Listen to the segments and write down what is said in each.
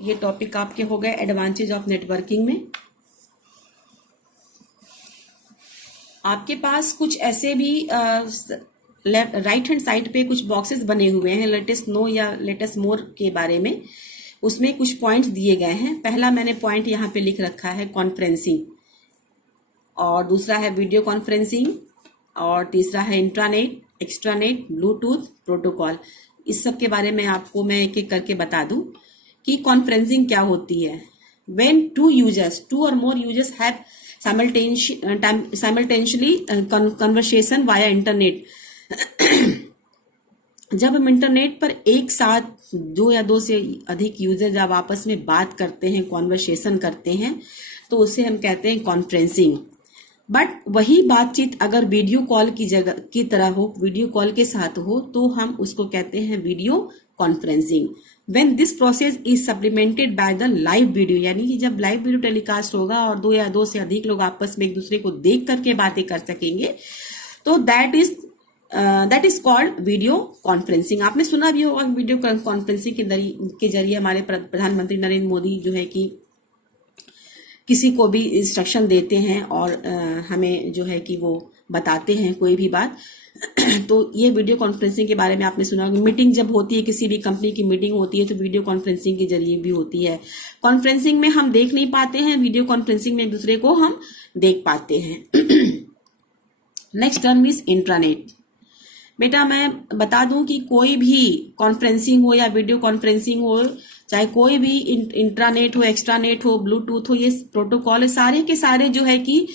ये टॉपिक आपके हो गए एडवांटेज ऑफ नेटवर्किंग में। आपके पास कुछ ऐसे भी राइट हैंड साइड पे कुछ बॉक्सेस बने हुए हैं लेटेस्ट नो या लेटेस्ट मोर के बारे में। उसमें कुछ पॉइंट्स दिए गए हैं। पहला मैंने पॉइंट यहाँ पे लिख रखा है कॉन्फ्रेंसिंग, और दूसरा है वीडियो कॉन्फ्रेंसिंग, और तीसरा है इंट्रानेट, एक्स्ट्रानेट, ब्लूटूथ प्रोटोकॉल। इस सब के बारे में आपको मैं एक एक करके बता दूं कि कॉन्फ्रेंसिंग क्या होती है। व्हेन टू और मोर users have simultaneously conversation via internet. जब हम इंटरनेट पर एक साथ दो या दो से अधिक यूजर जब आपस में बात करते हैं, कॉन्वर्सेशन करते हैं, तो उसे हम कहते हैं कॉन्फ्रेंसिंग। बट वही बातचीत अगर वीडियो कॉल की जगह की तरह हो, वीडियो कॉल के साथ हो, तो हम उसको कहते हैं video conferencing. When this process is supplemented by the live video, यानी कि जब लाइव वीडियो टेलीकास्ट होगा और दो या दो से अधिक लोग आपस में एक दूसरे को देख करके बातें कर सकेंगे, तो that is called video conferencing. आपने सुना भी होगा वीडियो कॉन्फ्रेंसिंग के जरिए हमारे प्रधानमंत्री नरेंद्र मोदी जो है कि किसी को भी इंस्ट्रक्शन देते हैं और हमें जो है कि वो बताते हैं कोई भी बात। तो ये वीडियो कॉन्फ्रेंसिंग के बारे में आपने सुना होगा। मीटिंग जब होती है, किसी भी कंपनी की मीटिंग होती है, तो वीडियो कॉन्फ्रेंसिंग के जरिए भी होती है। कॉन्फ्रेंसिंग में हम देख नहीं पाते हैं, वीडियो कॉन्फ्रेंसिंग में एक दूसरे को हम देख पाते हैं। Next term is intranet. बेटा मैं बता दूं कि कोई भी कॉन्फ्रेंसिंग हो या वीडियो कॉन्फ्रेंसिंग हो, चाहे कोई भी इंट्रानेट हो, एक्स्ट्रानेट हो, ब्लूटूथ हो, ये प्रोटोकॉल है, सारे के सारे जो है कि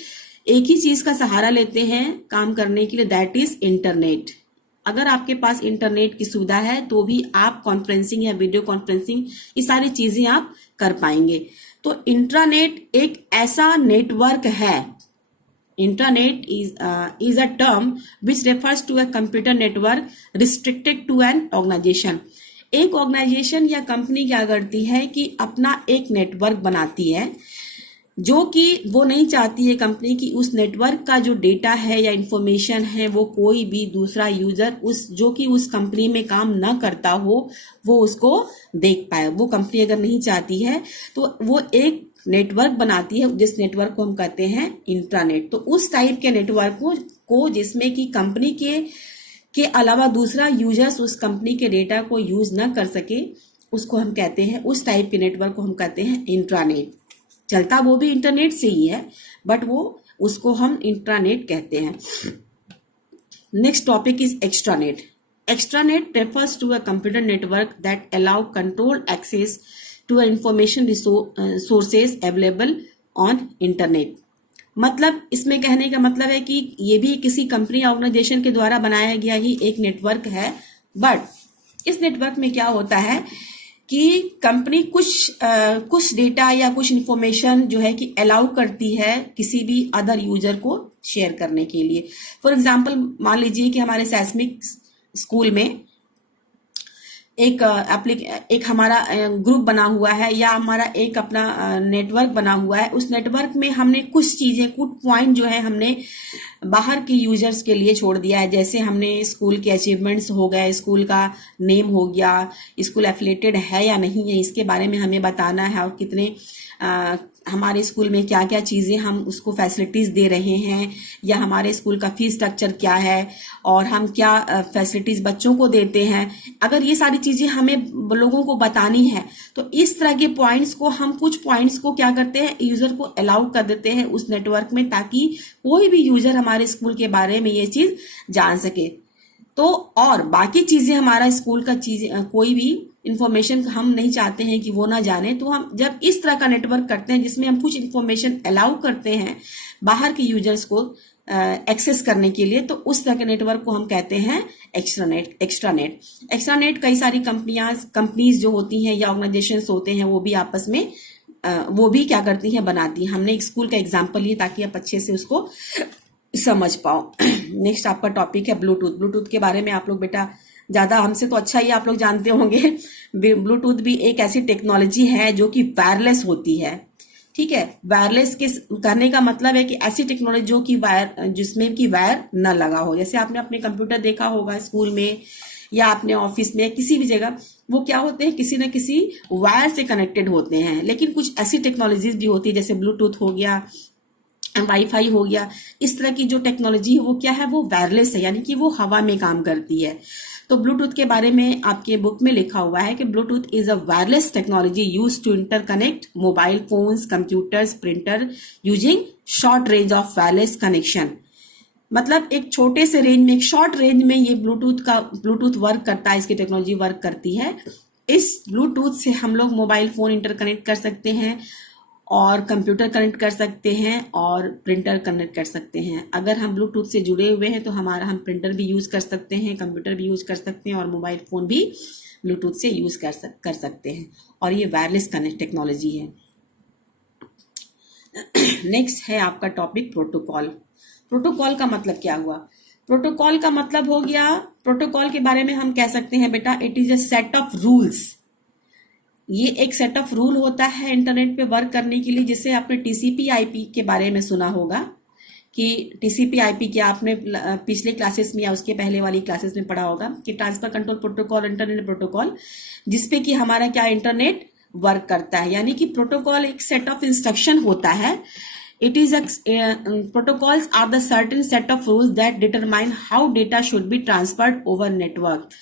एक ही चीज का सहारा लेते हैं काम करने के लिए, दैट इज इंटरनेट। अगर आपके पास इंटरनेट की सुविधा है तो भी आप कॉन्फ्रेंसिंग या वीडियो कॉन्फ्रेंसिंग ये सारी चीजें आप कर पाएंगे। तो इंट्रानेट एक ऐसा नेटवर्क है। Internet is a term which refers to a computer network restricted to an organization। एक ऑर्गेनाइजेशन या कंपनी क्या करती है कि अपना एक नेटवर्क बनाती है, जो कि वो नहीं चाहती है कंपनी की उस नेटवर्क का जो डेटा है या इंफॉर्मेशन है वो कोई भी दूसरा यूजर जो कि उस कंपनी में काम न करता हो वो उसको देख पाए। वो कंपनी अगर नहीं चाहती है तो वो एक नेटवर्क बनाती है, जिस नेटवर्क को हम कहते हैं इंट्रानेट। तो उस टाइप के नेटवर्क को जिसमें कि कंपनी के अलावा दूसरा यूजर्स उस कंपनी के डेटा को यूज न कर सके, उसको हम कहते हैं, उस टाइप के नेटवर्क को हम कहते हैं इंट्रानेट। चलता वो भी इंटरनेट से ही है, बट वो उसको हम इंट्रानेट कहते हैं। Next topic is extranet. Extranet refers to a computer network that allow controlled access to information sources available on internet। मतलब इसमें कहने का मतलब है कि ये भी किसी कंपनी ऑर्गेनाइजेशन के द्वारा बनाया गया ही एक नेटवर्क है। बट इस नेटवर्क में क्या होता है कि कंपनी कुछ डेटा या कुछ इंफॉर्मेशन जो है कि अलाउ करती है किसी भी अदर यूजर को शेयर करने के लिए। फॉर एग्जांपल मान लीजिए कि हमारे सैस्मिक स्कूल में एक हमारा ग्रुप बना हुआ है या हमारा एक अपना नेटवर्क बना हुआ है। उस नेटवर्क में हमने कुछ चीजें, कुछ पॉइंट जो है हमने बाहर के यूजर्स के लिए छोड़ दिया है। जैसे हमने स्कूल के अचीवमेंट्स हो गए, स्कूल का नेम हो गया, स्कूल एफिलेटेड है या नहीं है, इसके बारे में हमें बताना है, और कितने हमारे स्कूल में क्या क्या चीजें हम उसको फैसिलिटीज दे रहे हैं, या हमारे स्कूल का फीस स्ट्रक्चर क्या है और हम क्या फैसिलिटीज बच्चों को देते हैं। अगर ये सारी चीजें हमें लोगों को बतानी है तो इस तरह के पॉइंट्स को हम कुछ पॉइंट्स को क्या करते हैं, यूजर को अलाउ कर देते हैं उस नेटवर्क में, ताकि कोई भी यूजर हमारे स्कूल के बारे में ये चीज जान सके। तो और बाकी चीजें हमारा स्कूल का चीज कोई भी इंफॉर्मेशन हम नहीं चाहते हैं कि वो ना जाने, तो हम जब इस तरह का नेटवर्क करते हैं जिसमें हम कुछ इंफॉर्मेशन अलाउ करते हैं बाहर के यूजर्स को एक्सेस करने के लिए, तो उस तरह के नेटवर्क को हम कहते हैं एक्स्ट्रानेट। कई सारी कंपनीज जो होती हैं या ऑर्गेनाइजेशंस होते हैं वो भी आपस में वो भी क्या करती हैं, बनाती हैं। हमने एक स्कूल का एग्जाम्पल लिया ताकि आप अच्छे से उसको समझ पाओ। नेक्स्ट आपका टॉपिक है ब्लूटूथ। ब्लूटूथ के बारे में आप लोग बेटा ज्यादा हमसे तो अच्छा ही आप लोग जानते होंगे। ब्लूटूथ भी एक ऐसी टेक्नोलॉजी है जो कि वायरलेस होती है। ठीक है, वायरलेस के कहने का मतलब है कि ऐसी टेक्नोलॉजी जो कि जिसमें कि वायर न लगा हो। जैसे आपने अपने कंप्यूटर देखा होगा स्कूल में या अपने ऑफिस में, किसी भी जगह वो क्या होते हैं, किसी न किसी वायर से कनेक्टेड होते हैं। लेकिन कुछ ऐसी टेक्नोलॉजीज भी होती है जैसे ब्लूटूथ हो गया, वाईफाई हो गया, इस तरह की जो टेक्नोलॉजी है वो क्या है, वो वायरलेस है, यानी कि वो हवा में काम करती है। तो ब्लूटूथ के बारे में आपके बुक में लिखा हुआ है कि Bluetooth is a wireless technology use to interconnect mobile phones, computers, printer using short range of wireless connection. मतलब एक छोटे से रेंज में, एक शॉर्ट रेंज में ये ब्लूटूथ वर्क करता है, इसकी टेक्नोलॉजी वर्क करती है। इस ब्लूटूथ से हम लोग मोबाइल फोन इंटरकनेक्ट कर सकते हैं और कंप्यूटर कनेक्ट कर सकते हैं और प्रिंटर कनेक्ट कर सकते हैं। अगर हम ब्लूटूथ से जुड़े हुए हैं तो हम प्रिंटर भी यूज कर सकते हैं, कंप्यूटर भी यूज कर सकते हैं और मोबाइल फोन भी ब्लूटूथ से यूज कर सकते हैं। और ये वायरलेस कनेक्ट टेक्नोलॉजी है। नेक्स्ट है आपका टॉपिक प्रोटोकॉल। प्रोटोकॉल का मतलब क्या हुआ? प्रोटोकॉल का मतलब हो गया, प्रोटोकॉल के बारे में हम कह सकते हैं बेटा, it is a set of rules. ये एक सेट ऑफ रूल होता है इंटरनेट पे वर्क करने के लिए। जिसे आपने टीसीपी आईपी के बारे में सुना होगा कि टीसीपी आईपी क्या आपने पिछले क्लासेस में या उसके पहले वाली क्लासेस में पढ़ा होगा कि transfer control protocol, internet protocol, जिसपे कि हमारा क्या इंटरनेट वर्क करता है। यानी कि प्रोटोकॉल एक सेट ऑफ इंस्ट्रक्शन होता है। It is protocols are the certain set of rules that determine how data should be transferred over network,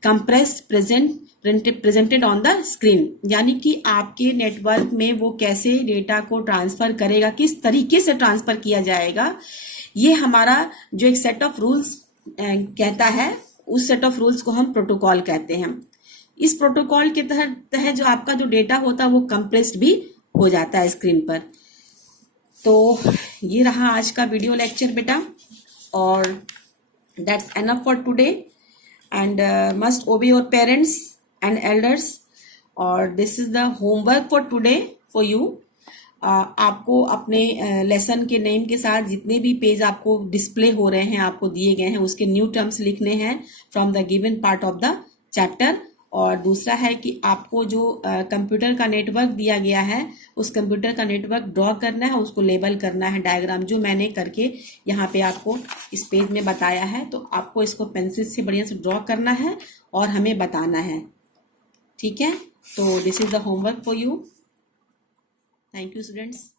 compressed, presented on the screen। यानी कि आपके नेटवर्क में वो कैसे डेटा को ट्रांसफर करेगा, किस तरीके से ट्रांसफर किया जाएगा, ये हमारा जो एक सेट ऑफ रूल्स कहता है, उस सेट ऑफ रूल्स को हम प्रोटोकॉल कहते हैं। इस प्रोटोकॉल के तहत जो आपका जो डेटा होता है वो कंप्रेस्ड भी हो जाता है स्क्रीन पर। तो ये रहा आज का वीडियो लेक्चर बेटा, और that's enough for today. And must obey your parents and elders, और this is the homework for today for you. आपको अपने लेसन के नेम के साथ जितने भी पेज आपको डिस्प्ले हो रहे हैं, आपको दिए गए हैं, उसके न्यू टर्म्स लिखने हैं from the given part of the chapter. और दूसरा है कि आपको जो कंप्यूटर का नेटवर्क दिया गया है, उस कंप्यूटर का नेटवर्क ड्रॉ करना है, उसको लेबल करना है, डायग्राम जो मैंने करके यहाँ पे आपको इस पेज में बताया है। तो आपको इसको पेंसिल से बढ़िया से ड्रॉ करना है और हमें बताना है, ठीक है। तो this is the homework for you. Thank you students.